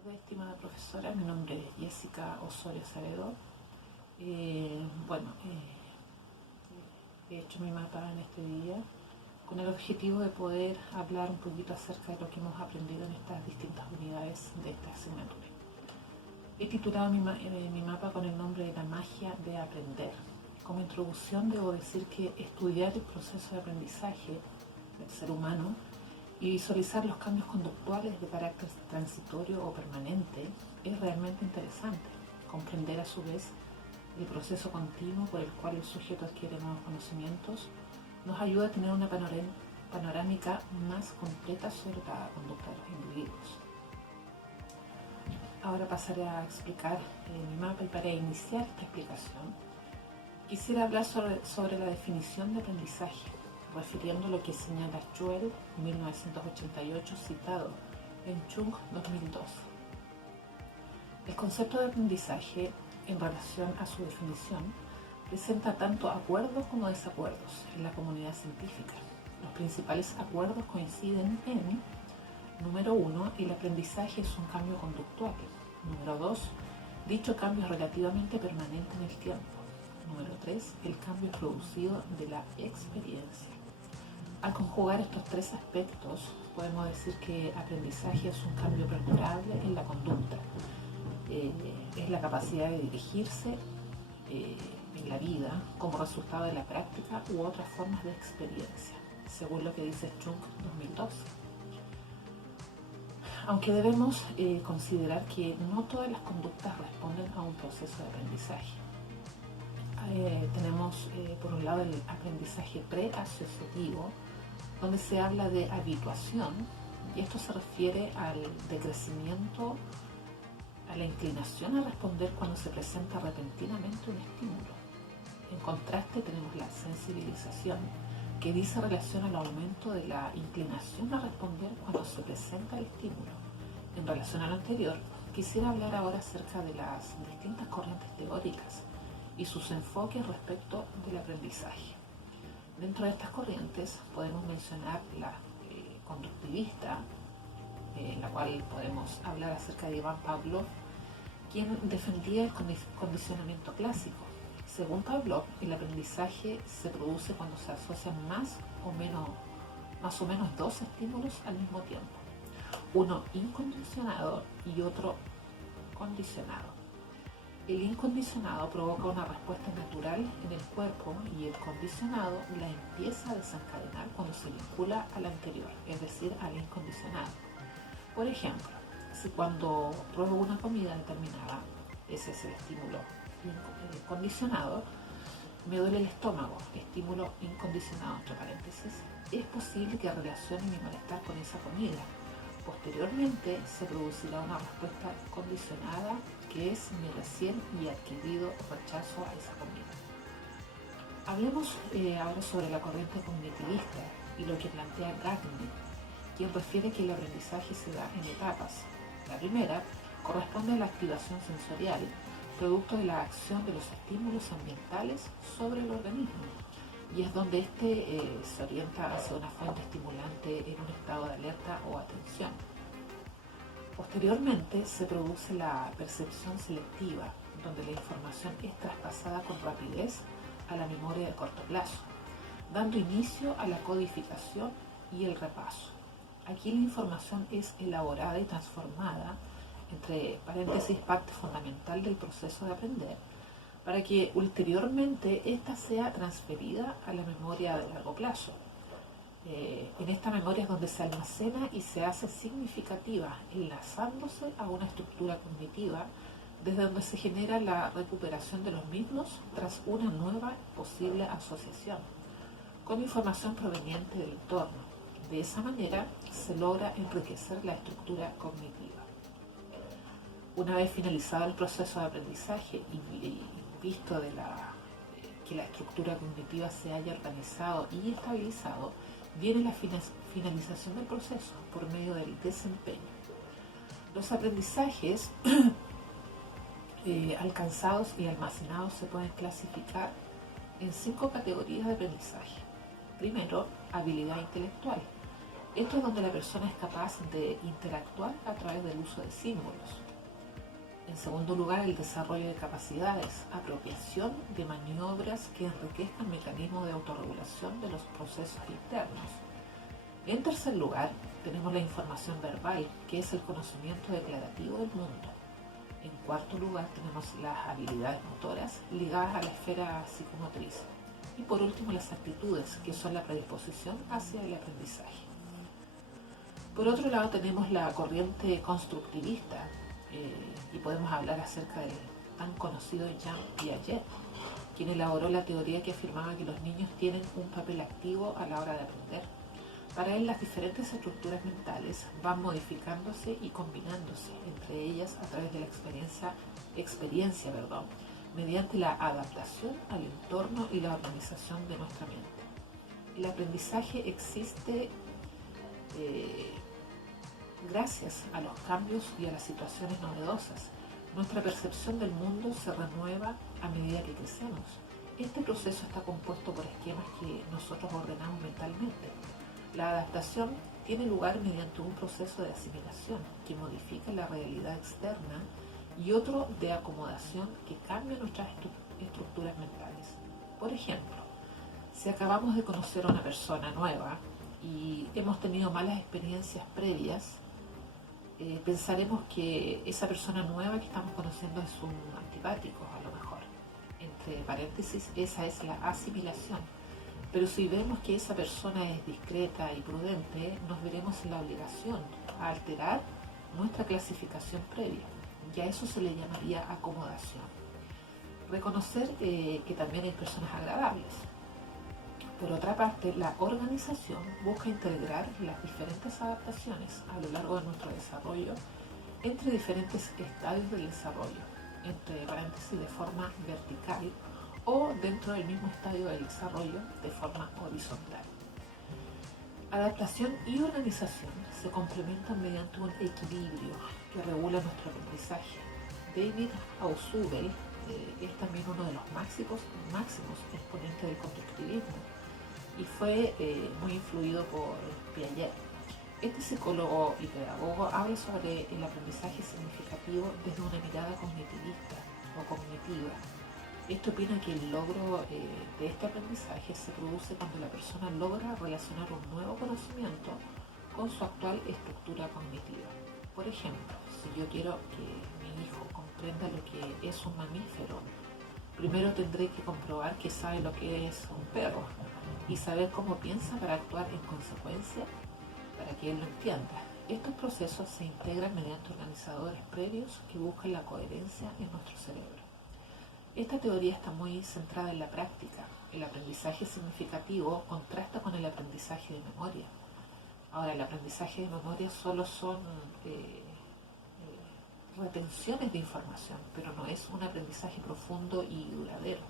tardes, estimada profesora. Mi nombre es Jessica Osorio Acevedo. He hecho mi mapa en este día con el objetivo de poder hablar un poquito acerca de lo que hemos aprendido en estas distintas unidades de esta asignatura. He titulado mi mapa con el nombre de La magia de aprender. Como introducción debo decir que estudiar el proceso de aprendizaje del ser humano y visualizar los cambios conductuales de carácter transitorio o permanente es realmente interesante. Comprender a su vez el proceso continuo por el cual el sujeto adquiere nuevos conocimientos nos ayuda a tener una panorámica más completa sobre la conducta de los individuos. Ahora pasaré a explicar mi mapa, y para iniciar esta explicación quisiera hablar sobre la definición de aprendizaje, refiriendo lo que señala Joel 1988, citado en Chung 2012. El concepto de aprendizaje, en relación a su definición, presenta tanto acuerdos como desacuerdos en la comunidad científica. Los principales acuerdos coinciden en: número 1, el aprendizaje es un cambio conductual. Número 2, dicho cambio es relativamente permanente en el tiempo. Número 3, el cambio es producido de la experiencia. Al conjugar estos tres aspectos, podemos decir que aprendizaje es un cambio perdurable en la conducta. Es la capacidad de dirigirse en la vida como resultado de la práctica u otras formas de experiencia, según lo que dice Chung 2012. Aunque debemos considerar que no todas las conductas responden a un proceso de aprendizaje. Tenemos por un lado el aprendizaje preasociativo, donde se habla de habituación, y esto se refiere al decrecimiento, a la inclinación a responder cuando se presenta repentinamente un estímulo. En contraste tenemos la sensibilización, que dice relación al aumento de la inclinación a responder cuando se presenta el estímulo. En relación a lo anterior, quisiera hablar ahora acerca de las distintas corrientes teóricas y sus enfoques respecto del aprendizaje. Dentro de estas corrientes podemos mencionar la conductivista, en la cual podemos hablar acerca de Ivan Pavlov, quien defendía el condicionamiento clásico. Según Pavlov, el aprendizaje se produce cuando se asocian más o menos dos estímulos al mismo tiempo, uno incondicionado y otro condicionado. El incondicionado provoca una respuesta natural en el cuerpo y el condicionado la empieza a desencadenar cuando se vincula al anterior, es decir, al incondicionado. Por ejemplo, si cuando pruebo una comida determinada, ese es el estímulo condicionado, me duele el estómago, estímulo incondicionado entre paréntesis, es posible que relacione mi malestar con esa comida. Posteriormente se producirá una respuesta condicionada, que es mi recién y adquirido rechazo a esa comida. Hablemos ahora sobre la corriente cognitivista y lo que plantea Gardner, quien refiere que el aprendizaje se da en etapas. La primera corresponde a la activación sensorial, producto de la acción de los estímulos ambientales sobre el organismo, y es donde éste se orienta hacia una fuente estimulante en un estado de alerta o atención. Posteriormente se produce la percepción selectiva, donde la información es traspasada con rapidez a la memoria de corto plazo, dando inicio a la codificación y el repaso. Aquí la información es elaborada y transformada, entre paréntesis, parte fundamental del proceso de aprender, para que ulteriormente ésta sea transferida a la memoria de largo plazo. En esta memoria es donde se almacena y se hace significativa, enlazándose a una estructura cognitiva, desde donde se genera la recuperación de los mismos tras una nueva posible asociación, con información proveniente del entorno. De esa manera se logra enriquecer la estructura cognitiva. Una vez finalizado el proceso de aprendizaje y visto que la estructura cognitiva se haya organizado y estabilizado, viene la finalización del proceso por medio del desempeño. Los aprendizajes alcanzados y almacenados se pueden clasificar en 5 categorías de aprendizaje. Primero, habilidad intelectual. Esto es donde la persona es capaz de interactuar a través del uso de símbolos. En segundo lugar, el desarrollo de capacidades, apropiación de maniobras que enriquezcan mecanismos de autorregulación de los procesos internos. En tercer lugar, tenemos la información verbal, que es el conocimiento declarativo del mundo. En cuarto lugar, tenemos las habilidades motoras ligadas a la esfera psicomotriz. Y por último, las actitudes, que son la predisposición hacia el aprendizaje. Por otro lado, tenemos la corriente constructivista, y podemos hablar acerca del tan conocido Jean Piaget, quien elaboró la teoría que afirmaba que los niños tienen un papel activo a la hora de aprender. Para él, las diferentes estructuras mentales van modificándose y combinándose entre ellas a través de la experiencia, mediante la adaptación al entorno y la organización de nuestra mente. El aprendizaje existe gracias a los cambios y a las situaciones novedosas. Nuestra percepción del mundo se renueva a medida que crecemos. Este proceso está compuesto por esquemas que nosotros ordenamos mentalmente. La adaptación tiene lugar mediante un proceso de asimilación que modifica la realidad externa y otro de acomodación que cambia nuestras estructuras mentales. Por ejemplo, si acabamos de conocer a una persona nueva y hemos tenido malas experiencias previas, pensaremos que esa persona nueva que estamos conociendo es un antipático, a lo mejor. Entre paréntesis, esa es la asimilación. Pero si vemos que esa persona es discreta y prudente, nos veremos en la obligación a alterar nuestra clasificación previa. Y a eso se le llamaría acomodación. Reconocer que también hay personas agradables. Por otra parte, la organización busca integrar las diferentes adaptaciones a lo largo de nuestro desarrollo entre diferentes estadios del desarrollo, entre paréntesis de forma vertical o dentro del mismo estadio del desarrollo de forma horizontal. Adaptación y organización se complementan mediante un equilibrio que regula nuestro aprendizaje. David Ausubel es también uno de los máximos exponentes del constructivismo y fue muy influido por Piaget. Este psicólogo y pedagogo habla sobre el aprendizaje significativo desde una mirada cognitivista o cognitiva. Esto opina que el logro de este aprendizaje se produce cuando la persona logra relacionar un nuevo conocimiento con su actual estructura cognitiva. Por ejemplo, si yo quiero que mi hijo comprenda lo que es un mamífero, primero tendré que comprobar que sabe lo que es un perro y saber cómo piensa para actuar en consecuencia para que él lo entienda. Estos procesos se integran mediante organizadores previos que buscan la coherencia en nuestro cerebro. Esta teoría está muy centrada en la práctica. El aprendizaje significativo contrasta con el aprendizaje de memoria. Ahora, el aprendizaje de memoria solo son retenciones de información, pero no es un aprendizaje profundo y duradero.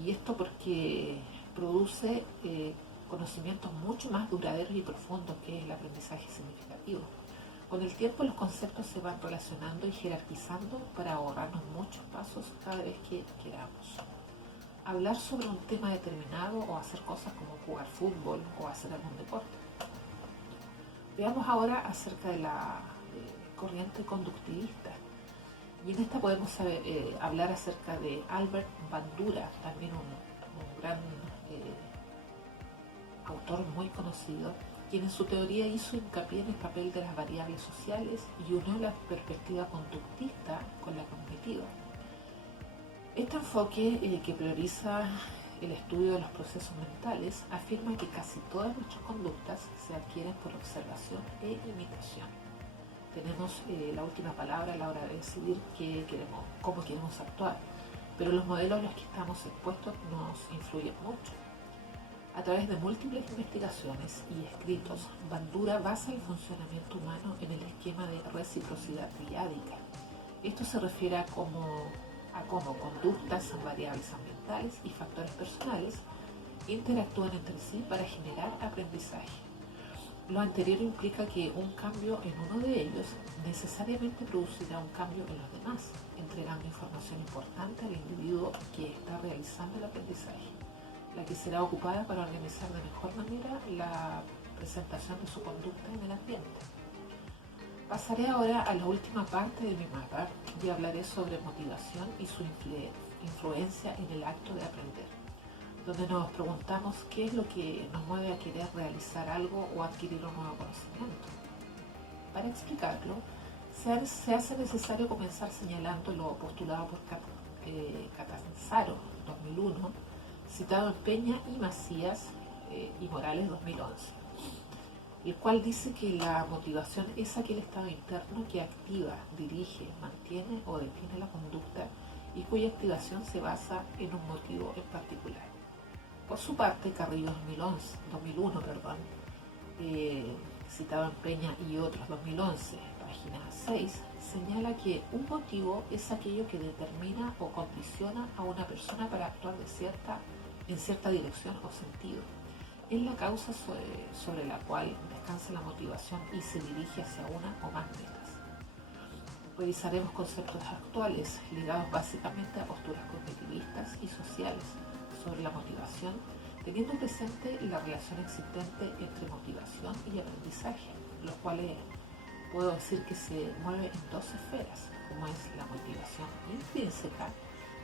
Y esto porque produce conocimientos mucho más duraderos y profundos que el aprendizaje significativo. Con el tiempo los conceptos se van relacionando y jerarquizando para ahorrarnos muchos pasos cada vez que queramos. Hablar sobre un tema determinado o hacer cosas como jugar fútbol o hacer algún deporte. Veamos ahora acerca de la corriente conductivista. Y en esta podemos hablar acerca de Albert Bandura, también un gran autor muy conocido, quien en su teoría hizo hincapié en el papel de las variables sociales y unió la perspectiva conductista con la cognitiva. Este enfoque, que prioriza el estudio de los procesos mentales, afirma que casi todas nuestras conductas se adquieren por observación e imitación. Tenemos la última palabra a la hora de decidir cómo queremos actuar, pero los modelos a los que estamos expuestos nos influyen mucho. A través de múltiples investigaciones y escritos, Bandura basa el funcionamiento humano en el esquema de reciprocidad triádica. Esto se refiere a cómo conductas, variables ambientales y factores personales interactúan entre sí para generar aprendizaje. Lo anterior implica que un cambio en uno de ellos necesariamente producirá un cambio en los demás, entregando información importante al individuo que está realizando el aprendizaje, la que será ocupada para organizar de mejor manera la presentación de su conducta en el ambiente. Pasaré ahora a la última parte de mi mapa y hablaré sobre motivación y su influencia en el acto de aprender, donde nos preguntamos qué es lo que nos mueve a querer realizar algo o adquirir un nuevo conocimiento. Para explicarlo, se hace necesario comenzar señalando lo postulado por Catanzaro 2001, citado en Peña y Macías y Morales 2011, el cual dice que la motivación es aquel estado interno que activa, dirige, mantiene o detiene la conducta y cuya activación se basa en un motivo en particular. Por su parte, Carrillo 2001, citado en Peña y otros 2011, página 6, señala que un motivo es aquello que determina o condiciona a una persona para actuar en cierta dirección o sentido. Es la causa sobre la cual descansa la motivación y se dirige hacia una o más metas. Revisaremos conceptos actuales ligados básicamente a posturas cognitivistas y sociales sobre la motivación, teniendo presente la relación existente entre motivación y aprendizaje, los cuales puedo decir que se mueve en dos esferas, como es la motivación intrínseca,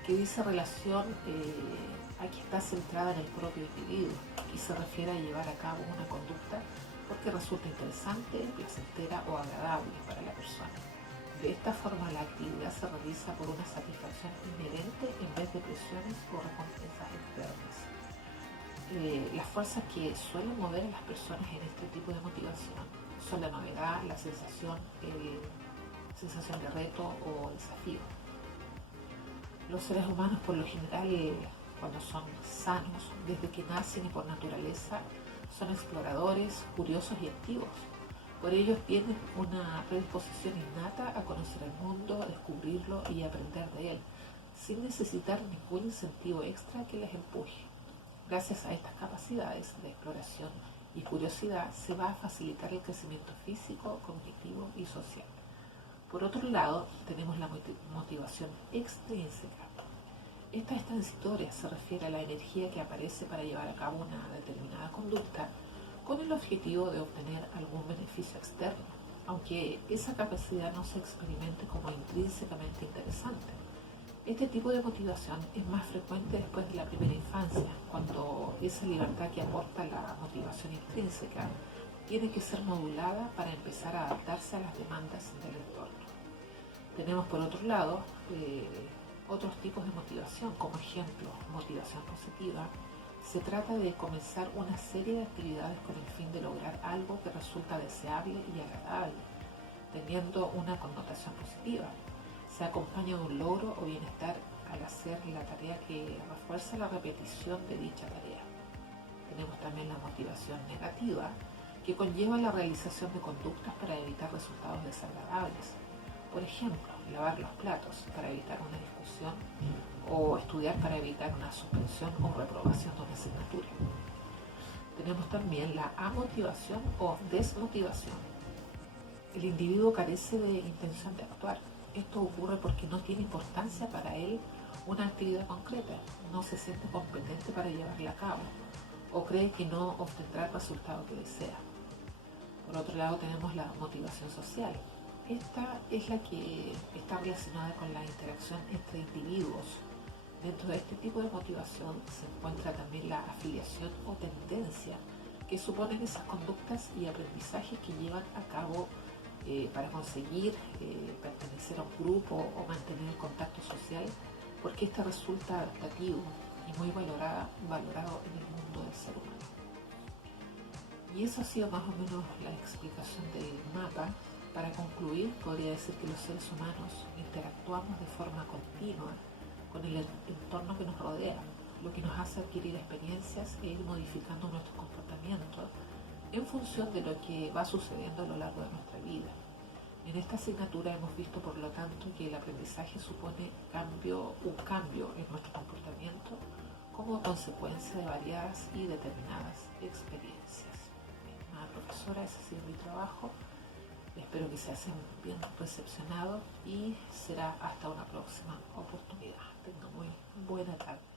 que dice relación a que está centrada en el propio individuo y se refiere a llevar a cabo una conducta porque resulta interesante, placentera o agradable para la persona. De esta forma, la actividad se realiza por una satisfacción inherente en vez de presiones o recompensas externas. Las fuerzas que suelen mover a las personas en este tipo de motivación son la novedad, la sensación de reto o desafío. Los seres humanos, por lo general, cuando son sanos, desde que nacen y por naturaleza, son exploradores, curiosos y activos. Por ello tienen una predisposición innata a conocer el mundo, a descubrirlo y a aprender de él, sin necesitar ningún incentivo extra que les empuje. Gracias a estas capacidades de exploración y curiosidad se va a facilitar el crecimiento físico, cognitivo y social. Por otro lado, tenemos la motivación extrínseca. Esta es transitoria, se refiere a la energía que aparece para llevar a cabo una determinada conducta con el objetivo de obtener algún beneficio externo, aunque esa capacidad no se experimente como intrínsecamente interesante. Este tipo de motivación es más frecuente después de la primera infancia, cuando esa libertad que aporta la motivación intrínseca tiene que ser modulada para empezar a adaptarse a las demandas del entorno. Tenemos por otro lado otros tipos de motivación, como ejemplo, motivación positiva. Se trata de comenzar una serie de actividades con el fin de lograr algo que resulta deseable y agradable, teniendo una connotación positiva. Se acompaña de un logro o bienestar al hacer la tarea que refuerza la repetición de dicha tarea. Tenemos también la motivación negativa, que conlleva la realización de conductas para evitar resultados desagradables. Por ejemplo, lavar los platos para evitar una discusión o estudiar para evitar una suspensión o reprobación de una asignatura. Tenemos también la amotivación o desmotivación. El individuo carece de intención de actuar. Esto ocurre porque no tiene importancia para él una actividad concreta, no se siente competente para llevarla a cabo o cree que no obtendrá el resultado que desea. Por otro lado, tenemos la motivación social. Esta es la que está relacionada con la interacción entre individuos. Dentro de este tipo de motivación se encuentra también la afiliación o tendencia, que suponen esas conductas y aprendizajes que llevan a cabo para conseguir pertenecer a un grupo o mantener el contacto social, porque este resulta adaptativo y muy valorado en el mundo del ser humano. Y eso ha sido más o menos la explicación del mapa. Para concluir, podría decir que los seres humanos interactuamos de forma continua con el entorno que nos rodea, lo que nos hace adquirir experiencias e ir modificando nuestros comportamientos en función de lo que va sucediendo a lo largo de nuestra vida. En esta asignatura hemos visto, por lo tanto, que el aprendizaje supone un cambio en nuestro comportamiento como consecuencia de variadas y determinadas experiencias. Estimada profesora, ese ha sido mi trabajo. Espero que se haya bien recepcionado y será hasta una próxima oportunidad. Tenga muy buena tarde.